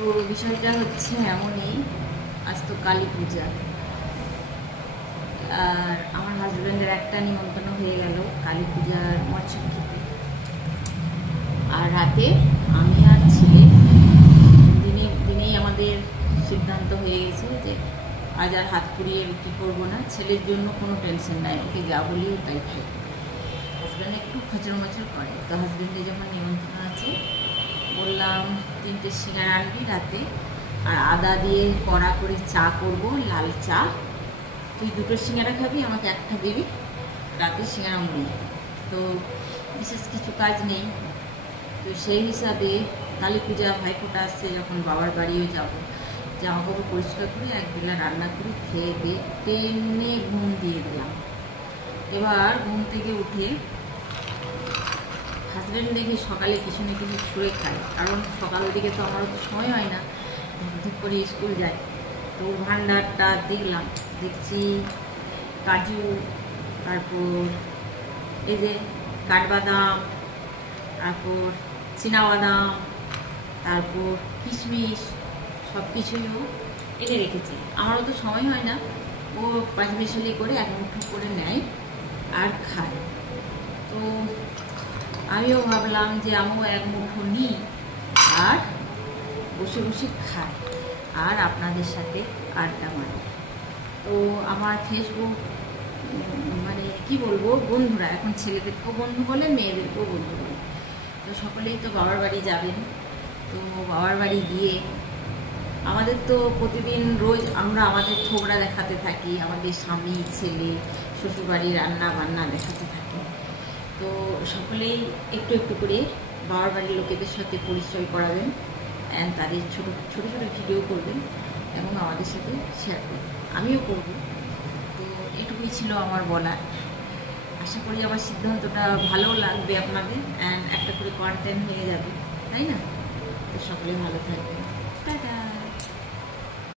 তো বিষয়টা হচ্ছে এমনই, আজ তো কালী পূজা, আর আমার হাজব্যান্ডের একটা নিমন্ত্রণ হয়ে গেল কালী পূজার মৎস্য খেতে। আর রাতে আমি আর ছেলে দিনেই আমাদের সিদ্ধান্ত হয়ে গেছে যে আজ আর হাত পুড়িয়ে রুটি করবো না। ছেলের জন্য কোনো টেনশন নাই, ওকে যা বলিও তাই খাই। হাজব্যান্ড একটু খচর মচর করে, তো হাজব্যান্ডের যখন নিমন্ত্রণ আছে বললাম 3টে সিঙ্গারা আনবি রাতে, আর আদা দিয়ে কড়া করে চা করব, লাল চা। তুই 2টো সিঙ্গারা খাবি, আমাকে একটা দিবি, রাতে সিঙ্গারা মুড়ি। তো বিশেষ কিছু কাজ নেই, তো সেই হিসাবে কালী পূজা ভাইফোঁটা আসছে যখন বাবার বাড়িও যাব, জামা কাপড় পরিষ্কার করে একবেলা রান্না করে খেয়ে দিয়ে টেনে ঘুম দিয়ে দিলাম। এবার ঘুম থেকে উঠে হাজব্যান্ড দেখি সকালে কিছু না কিছু ছুঁড়ে খায়, কারণ সকালের দিকে তো আমারও তো সময় হয় না, ধূপ করে স্কুল যায়। তো ভান্ডারটা দেখলাম, দেখছি কাজু, তারপর এই যে কাঠবাদাম, তারপর চীনাবাদাম, তারপর কিশমিশ, সব কিছুই ও এনে রেখেছে। আমারও তো সময় হয় না, ও পাঁচমিশালি করে এক মুঠো করে নেয় আর খায়। তো আমিও ভাবলাম যে আমিও এক মুঠো নিই আর বসে বসে খাই আর আপনাদের সাথে আড্ডা মারি। তো আমার ফেসবুক মানে কি বলবো, বন্ধুরা এখন ছেলেদেরকেও বন্ধু বলে, মেয়েদেরকেও বন্ধু বলে। তো সকলেই তো বাবার বাড়ি যাবেন, তো বাবার বাড়ি গিয়ে আমাদের তো প্রতিদিন রোজ আমরা আমাদের থোবড়া দেখাতে থাকি, আমাদের স্বামী ছেলে শ্বশুরবাড়ির রান্না বান্না দেখাতে থাকি। তো সকলেই একটু একটু করে বাবার বাড়ির লোকেদের সাথে পরিচয় করাবেন, অ্যান্ড তাদের ছোটো ছোটো ভিডিও করবেন এবং আমাদের সাথে শেয়ার করবেন, আমিও করব। তো এটুকুই ছিল আমার বলার। আশা করি আমার সিদ্ধান্তটা ভালো লাগবে আপনাদের, অ্যান্ড একটা করে কন্টেন্ট হয়ে যাবে, তাই না? তো সকলে ভালো থাকবেন, টাটা।